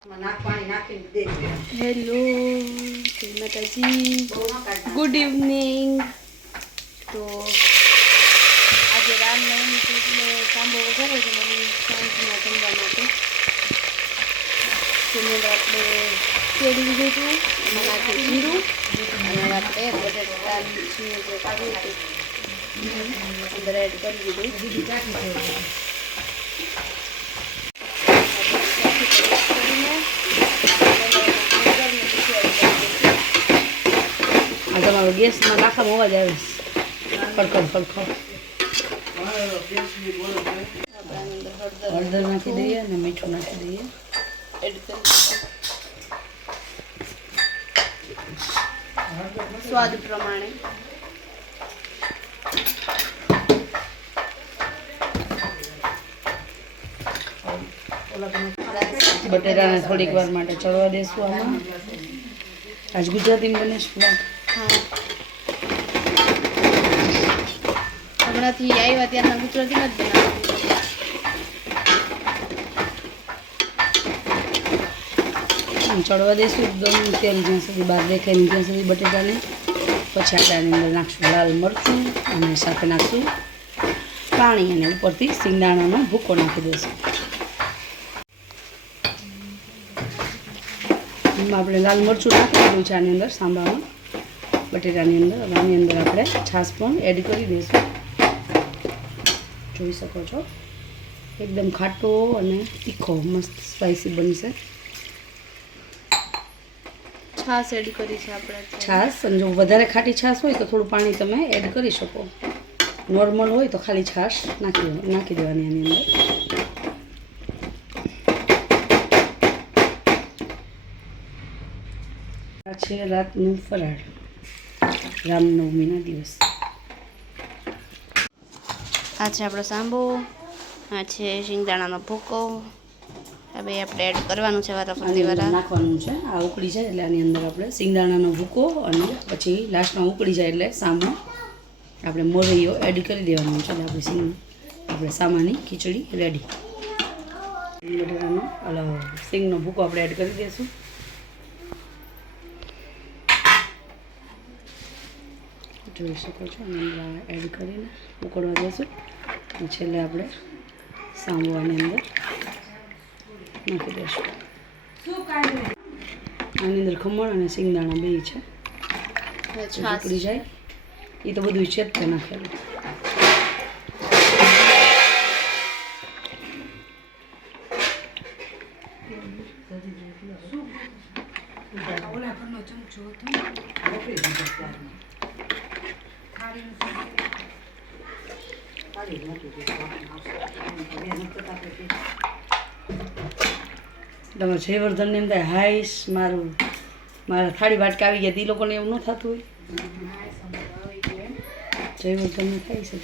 Hello જય માતાજી, good evening. તો આજે રામનવમી છે એટલે સાંભો વઘારે છે મમ્મી સાંજના જમવા માટે. તેની આપણે તેડી લીધું હતું, એમાં નાખ્યું જીરું અને આપણે બટાટાની જે કાઢ્યું હતું અંદર એડ કરી દીધું. તમારો ગેસમાં નાખવામાં અવાજ આવે ખડખડ ખડખડ. હળદર નાખી દઈએ અને મીઠું નાખી દઈએ. એડ કરી સ્વાદ પ્રમાણે. બટેટાને થોડીક વાર માટે ચડવા દઈશું. આમાં આજ ગુજરાતીમાં બને છે. હા, હમણાંથી આવ્યા ત્યારના ગુજરાતીમાં જ બનાવવાનું. ચડવા દઈશું એકદમ તેલ જ્યાં સુધી બહાર દેખાય ને ત્યાં સુધી બટેટાને. પછી આપણે આની અંદર નાખશું લાલ મરચું અને સાથે નાખશું પાણી અને ઉપરથી સિંગદાણાનો ભૂકો નાખી દઈશું. આપણે લાલ મરચું નાખી દીધું છે આની અંદર સાંભારમાં બટેટાની અંદર. આની અંદર આપણે છાશ પણ એડ કરી દઈશું. જોઈ શકો છો એકદમ ખાટો અને તીખો મસ્ત સ્પાઈસી બનશે. છાશ એડ કરી છે આપણે. છાશ અને જો વધારે ખાટી છાશ હોય તો થોડું પાણી તમે એડ કરી શકો. નોર્મલ હોય તો ખાલી છાશ નાખી દેવાની આની અંદર. આ છે રાતનું ફરાળ રામનવમીના દિવસ. આ છે આપણો સાંભો, આ છે સિંગદાણાનો ભૂકો. હવે આપણે એડ કરવાનું છે વારાફરતી નાખવાનું છે. આ ઉકળી જાય એટલે આની અંદર આપણે સિંગદાણાનો ભૂકો અને પછી લાસ્ટમાં ઉકળી જાય એટલે સામો આપણે મોરૈયો એડ કરી દેવાનું છે. આપણે સામાની ખીચડી રેડી. બટેટાનો સિંગનો ભૂકો આપણે એડ કરી દઈશું. જોઈ શકો છો અને એડ કરીને ઉકળવા દઈશું. છેલ્લે આપણે સાંભળવાની અંદર નાખી દઈશું. આની અંદર ખમણ અને સિંગદાણા બે છે. ઉકળી જાય એ તો બધું છે જ તે નાખેલું. તમે જયવર્ધનને એમ થાય હાઈશ મારા થાળી વાટકા આવી ગયા. એ લોકોને એવું ન થતું હોય. જયવર્ધનને થાય છે